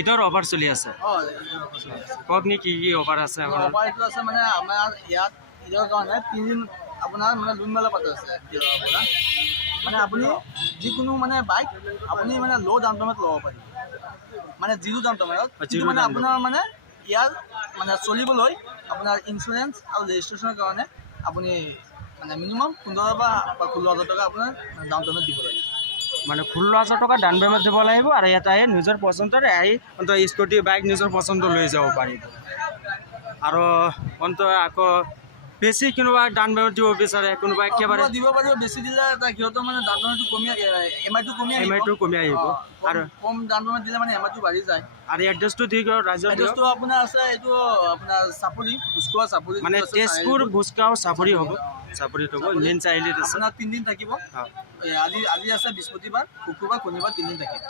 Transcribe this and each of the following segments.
ঈদৰ অফাৰ চলি আছে কওক নি কি অফাৰ আছে আপোনাৰ অফাৰ এইটো আছে মানে আমাৰ ইয়াত ঈদৰ কাৰণে 3 দিন আপোনাৰ মানে লোন মেলা পাতি আছে আপোনাৰ মানে আপুনি যিকোনো মানে বাইক আপুনি মানে ল' ডাউন পে'মেণ্ট ল'ব পাৰিব মানে জিৰ' ডাউন পে'মেণ্টত যিটো মানে আপোনাৰ মানে ইয়াৰ মানে চলিবলৈ আপোনাৰ ইঞ্চুৰেঞ্চ আৰু ৰেজিষ্ট্ৰেশ্যনৰ কাৰণে আপুনি মানে মিনিমাম 15 বা 16,000 টকা আপোনাৰ ডাউন পে'মেণ্ট দিব লাগিব মানে 16,000 টকা ডাউন পে'মেণ্ট দিব লাগিব আৰু এটা নিজৰ পচন্দৰ স্কুটি বাইক নিজৰ পচন্দ লৈ যাব পাৰিব আৰু আকৌ বেছি কোনোবা ডাউন পে'মেণ্ট দিব বিচাৰে কোনোবা একেবাৰে দিব পাৰিব বেছি দিলে সিহঁতৰ মানে ডাউন পে'মেণ্টটো কমি এম আইটো কমি আহিব আৰু কম ডাউন পে'মেণ্ট দিলে মানে এম আইটো বাঢ়ি যায় আৰু এড্ৰেছটো দি দিয়ক ৰাইজৰ এড্ৰেছটো আপোনাৰ আছে এইটো আপোনাৰ চাপৰি ভোজখোৱা চাপৰি মানে তেজপুৰ ভোজখোৱা চাপৰি হ'ব চাপৰিত হ'ব মেইন চাৰিআলিত আছে আপোনাৰ 3 দিন থাকিব আজি আছে বৃহস্পতিবাৰ শুক্ৰবাৰ শনিবাৰ 3 দিন থাকিব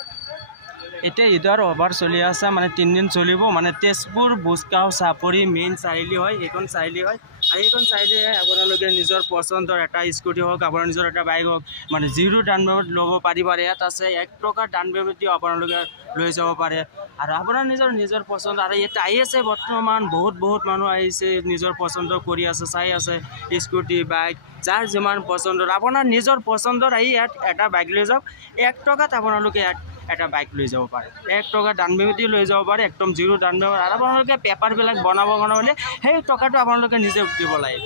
এতিয়া ঈদৰ অফাৰ চলি আছে মানে 3 দিন চলিব মানে তেজপুৰ ভোজগাঁও চাপৰি মেইন চাৰিআলি হয় এইখন চাৰিআলি হয় আৰু এইখন চাৰিআলি আপোনালোকে নিজৰ পচন্দৰ এটা স্কুটি হওক আপোনাৰ নিজৰ এটা বাইক হওক মানে জিৰ' ডাউন পে'মেণ্ট ল'ব পাৰিব আৰু ইয়াত আছে 1 টকা ডাউন পে'মেণ্ট দিও আপোনালোকে লৈ যাব পাৰে আৰু আপোনাৰ নিজৰ পচন্দ আৰু ইয়াত আহি আছে বৰ্তমান বহুত মানুহ আহিছে নিজৰ পচন্দ কৰি আছে চাই আছে স্কুটি বাইক যাৰ যিমান পচন্দৰ আপোনাৰ নিজৰ পচন্দৰ আহি ইয়াত এটা বাইক লৈ যাওক 1 টকাত আপোনালোকে এটা বাইক লৈ যাব পাৰে 1 টকা ডাউন পে'মেণ্ট দি লৈ যাব পাৰে একদম জিৰ' ডাউন পে'মেণ্ট আৰু আপোনালোকে পেপাৰবিলাক বনাব কাৰণে হ'লে সেই টকাটো আপোনালোকে নিজে দিব লাগিব